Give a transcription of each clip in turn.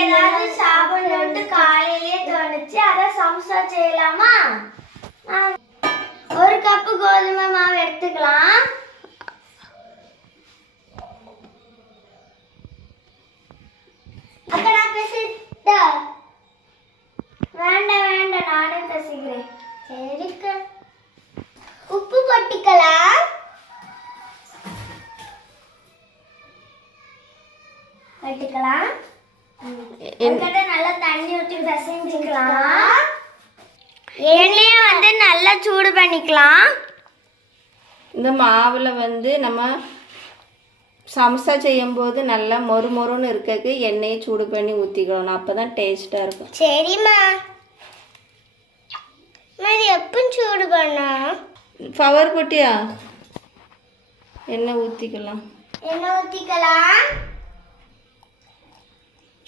ஏதாவது சாப்பிடணும்னு காலையிலேயே தோணுச்சு. அதான் சமோசா செய்யலாமா? ஒரு கப்பு கோதுமை மாவு எடுத்துக்கலாம். அக்கா நான் பேசிட்டா? வேண்டாம் வேண்டாம், நானே பேசிக்கிறேன். சரிக்கா. உப்பு போட்டுக்கலாம். போட்டுக்கலாம். நல்லா தண்ணி ஊற்றி பிசைஞ்சுக்கலாம். எண்ணெயை வந்து நல்லா சூடு பண்ணிக்கலாம். இந்த மாவில் வந்து நம்ம சமோசா செய்யும்போது நல்லா மொறு மொறுன்னு இருக்கிறதுக்கு எண்ணெயை சூடு பண்ணி ஊற்றிக்கணும். அப்போ தான் டேஸ்ட்டாக இருக்கும். சரிம்மா. இது எப்போ சூடு பண்ணா? பவர் போட்டியா? எண்ணெய் ஊற்றிக்கலாம். எண்ணெய் ஊற்றிக்கலாம்.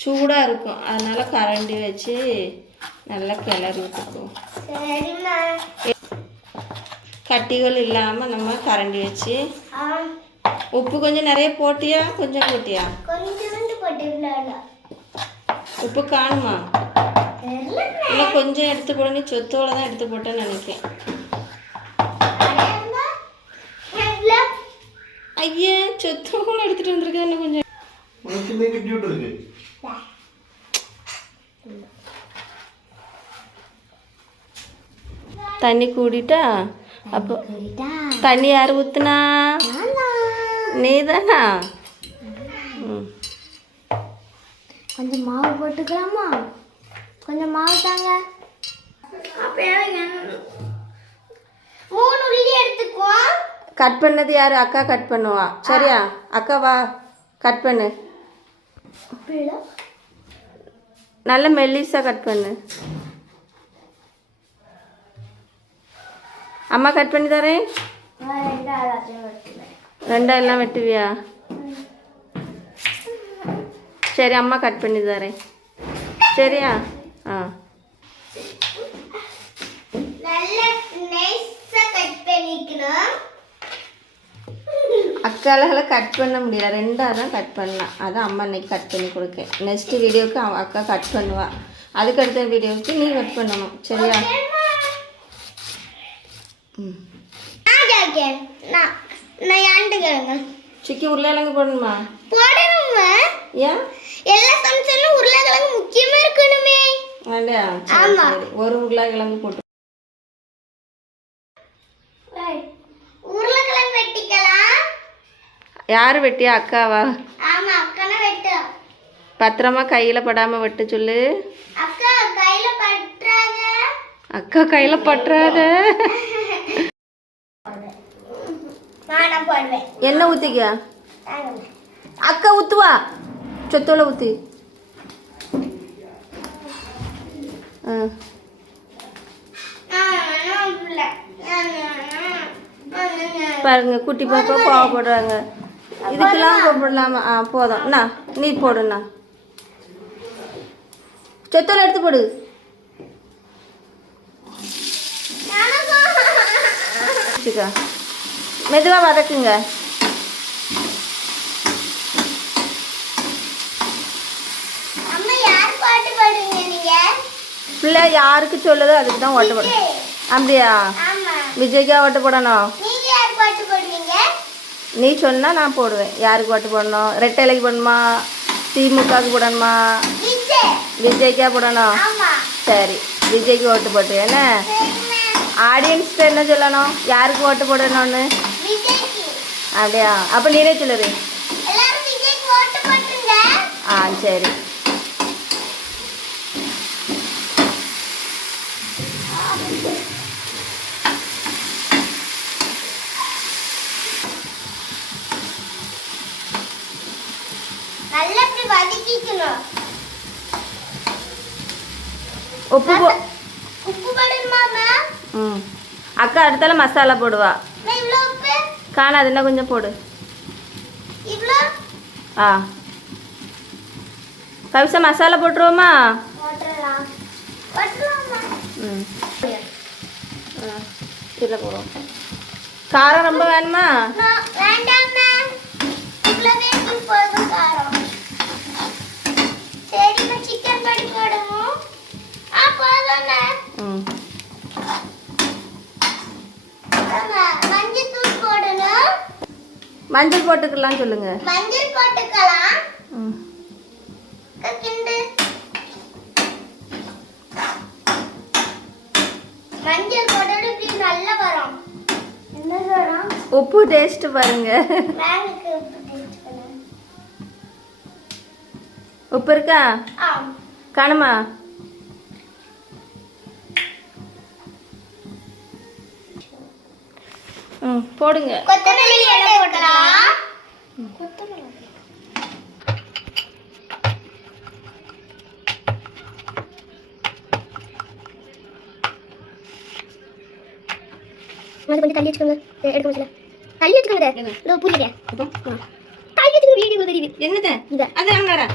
சூடாக இருக்கும், அதனால் கரண்டி வச்சு நல்லா கிளறி ஊற்றிக்குவோம். சரிம்மா. கட்டிகள் இல்லாமல் நம்ம கரண்டி வச்சு. உப்பு கொஞ்சம் நிறைய போட்டியா கொஞ்சம் போட்டியா? கொஞ்சோண்டு போட்டு. உப்பு காணுமா? இல்லை கொஞ்சம் எடுத்து போட. நீ சொத்தோட தான் எடுத்து போட்டேன்னு நினைக்கிறேன். ஐயே சொத்தோட எடுத்துட்டு வந்திருக்கேன். இன்னும் கொஞ்சம் தண்ணி கூடிட்டா? அப்போ தண்ணி யார் ஊத்துனா? நீ தானா? கொஞ்சம் மாவு போட்டுக்கலாமா? கொஞ்சம் மாவு தாங்க. மூணு உள்ளி எடுத்துக்குவோம். கட் பண்ணது யாரு? அக்கா கட் பண்ணுவா. சரியா? அக்கா வா கட் பண்ணு. நல்ல மெல்லிஸா கட் பண்ணு. அம்மா கட் பண்ணி தரேன். ரெண்டா எல்லாம் வெட்டுவியா? சரி அம்மா கட் பண்ணி தரேன். சரியா? ஆ அக்காலால் கட் பண்ண முடியல, ரெண்டாக தான் கட் பண்ணலாம். அதான் அம்மா இன்னைக்கு கட் பண்ணி கொடுக்கேன். நெக்ஸ்ட் வீடியோவுக்கு அக்கா கட் பண்ணுவா. அதுக்கு அடுத்த வீடியோவுக்கு நீ கட் பண்ணணும். சரியா? சிக்கி உருளைக்கிழங்கு போடணுமா? போடணுமா? ஏன்? எல்லா சமைச்சாலும் உருளைக்கிழங்கு முக்கியமா இருக்கணுமே. அப்படியா? ஒரு உருளைக்கிழங்கு போட்டு. உருளைக்கிழங்கு வெட்டிக்கலாம். யாரு வெட்டியா? அக்காவா? ஆமா, அக்கானா வெட்டு. பத்திரமா கையில் படாமல் வெட்டு சொல்லு. அக்கா கையில பற்றாத. அக்கா கையில் பற்றாத. நான் போடுவேன். என்ன ஊற்றிக்க? அக்கா ஊற்றுவா. சொத்தோல ஊற்றி. பாருங்க குட்டி பாப்பா கோவப்படுறாங்க. இதுக்கெல்லாம் கோவப்படலாமா? போதும். அண்ணா நீ போடுண்ணா. சொத்தோல எடுத்து போடு. மெதுவாக வதக்குங்க. பிள்ளை யாருக்கு சொல்லுதோ அதுக்கு தான் ஓட்டு போடணும். அப்படியா? விஜய்க்கா ஓட்டு போடணும். நீ சொன்னா நான் போடுவேன். யாருக்கு ஓட்டு போடணும்? ரெட்டைலைக்கு போடணுமா? திமுகவுக்கு போடணுமா? விஜய்க்கா போடணும். சரி விஜய்க்கு ஓட்டு போட்டு. என்ன ஆடியன்ஸ்க்கு என்ன சொல்லணும்? யாருக்கு ஓட்டு போடணும்னு? அப்படியா? அப்போ நீனே சொல்லுது. சரி. உப்பு அக்கா அடுத்தால மசாலா போடுவா. காணாது, இன்னும் கொஞ்சம் போடு. கவிசா மசாலா போட்டுருவோமா? இதில் போடுவோம். காரம் ரொம்ப வேணுமா? சரி இப்ப சிக்கன் பொடி போடுவோம். போதும்ண்ணே. ம் மஞ்சள் தூள் போடணும். மஞ்சள் போட்டுக்கலாம் சொல்லுங்க. மஞ்சள் போட்டுக்கலாம். ம் கிண்டு. மஞ்சள் போட்டோட இப்படி நல்லா வரும். என்ன வரும்? உப்பு டேஸ்ட் பாருங்க. மேனுக்கு உப்பு டேஸ்ட் பண்ணு. உப்பு இருக்கா? காணுமா? ம் போடுங்க. கொத்தமல்லி இலை போடலாம். கொத்தமல்லி அது கொஞ்சம் தள்ளி வச்சுக்கோங்க. எடுக்க முடியல. தள்ளி வச்சுக்கோங்க. இதோ புரியல. தள்ளி வச்சுக்கோங்க. வீடியோ தெரியுது. என்னது? இத. அது அங்கடா.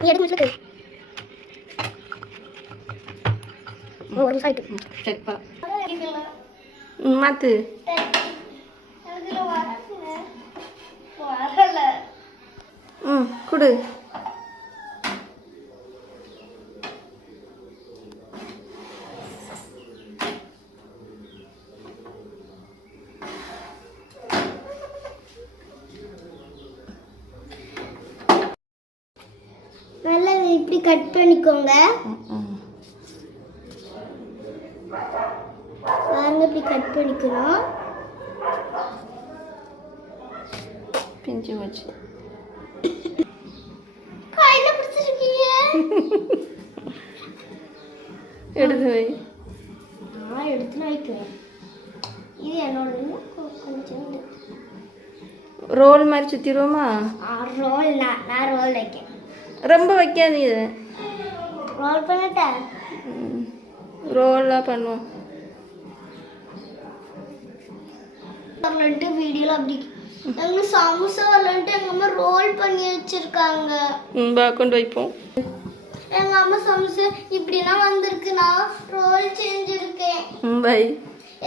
நீ எடுக்க முடியல. ஒரு நிமிஷம் ஆயிட்டு. சரி பா. மாத்து. ம் குடு. நல்லா இப்படி கட் பண்ணிக்கோங்க. பாருங்க இப்படி கட் பண்ணிக்கணும். பிஞ்சு வச்சு கையில பிடிச்சிருக்கீங்க. எடுத்து வை. நான் எடுத்து வைக்கிறேன். இது என்னோட கொஞ்சம் ரோல் மாதிரி சுத்திடுவோமா? ரோல். நான் ரோல் வைக்கிறேன். ரொம்ப வைக்காது இது. ரோல் பண்ணிட்டேன். ரோலாக பண்ணுவோம். வீடியோல அப்படி எங்க சமோசா வரலன்ட்டு எங்க அம்மா ரோல் பண்ணி வச்சிருக்காங்க. கொண்டு வைப்போம். எங்க அம்மா சமோசா இப்படினா வந்திருக்கு. நான் ரோல் செஞ்சிருக்கேன். பை.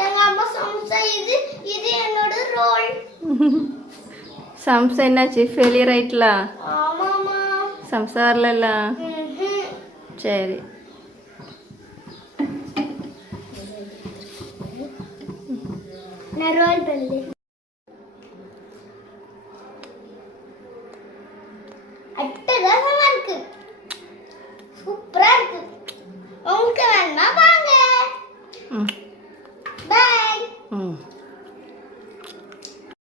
எங்க அம்மா சமோசா இது என்னோட ரோல். சம்சா என்னாச்சு? ஃபெயிலியர் ஆயிட்டல? ஆமாமா. சம்சா வரல. சரி நான் ரோல் பண்ணு. அட்டகாசமா இருக்கு. சூப்பரா இருக்கு. உங்களுக்கு வேணுமா வாங்க. ம் பை. ம்